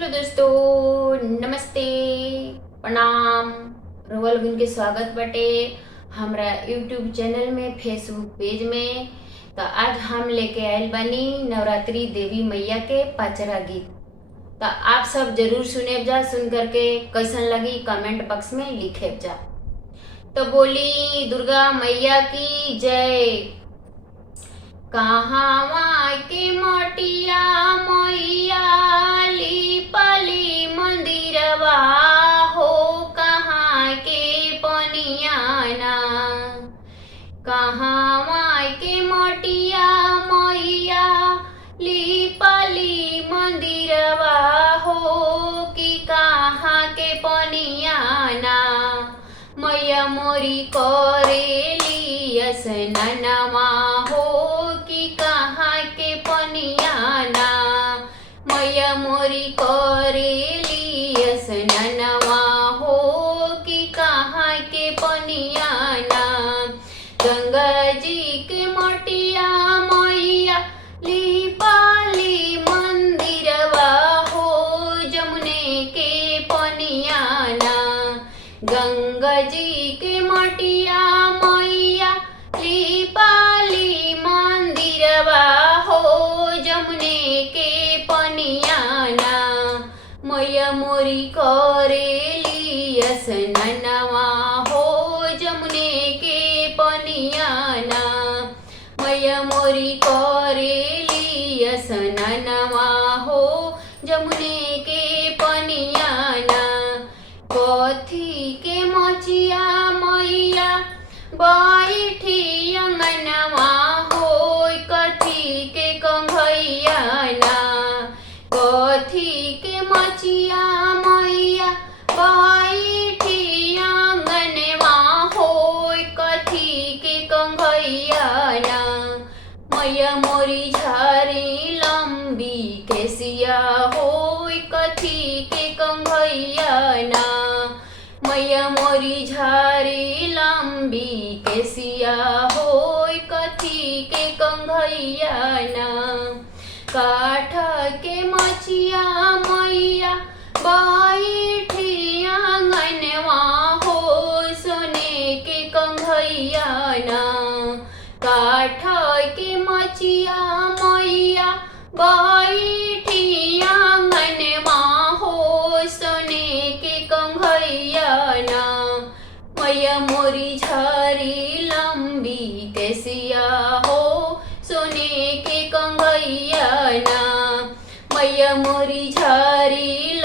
Hello दोस्तों, नमस्ते, प्रणाम। रउआ लोगन के स्वागत बटे हमरा यूट्यूब चैनल में, फेसबुक पेज में। तो आज हम लेके आयल बानी नवरात्रि देवी मैया के पाचरा गीत। तो आप सब जरूर सुने जा, सुन करके कैसन लगी कमेंट बॉक्स में लिखे जा। तो बोली दुर्गा मैया की जय। कहाँ के मोटिया मैया लिपली मंदिरवा हो, कहाँ के पनियाना। कहाँ के मोटिया मैया लिपली मंदिरवा हो, कि कहाँ के पनियाना। मैया मोरी करेली स्नानवा हो, कि कहाँ के पनियाना। मैया मोरी करेली स्नानवा हो, कि कहाँ के पनियाना। गंगा जी के मोटिया मैया लिपाली मंदिरवा हो, जमुने के पनियाना। गंगा जी के मोटिया मैया लिपाली मंदिरवा हो, जमुने के पनियाना। मैया मोरी करेली स्नानवा हो, जमुने के पनियाना। मैया मोरी करेली स्नानवा हो, जमुने के पनियाना। कथी के मचिया मैया बैठी अंगनवा हो, कथी के कंघैयाना। कथी के मचिया मैया बैठी अंगनवा हो, कथी के कंघैयाना। मैया मोरी झारी लंबी केसिया हो, कथी के कंघैयाना। मैया मोरी झारी लंबी केसिया हो, कथी के कंघैयाना। काठ के मचिया मैया बैठी आंगनवा हो, सोने के कंघैयाना। काठ के मचिया मैया बैठी आंगनवा हो, सोने के कंघैयाना। मैया मोरी झारी लंबी केसिया हो, सोने के कंघैयाना। मैया मोरी झारी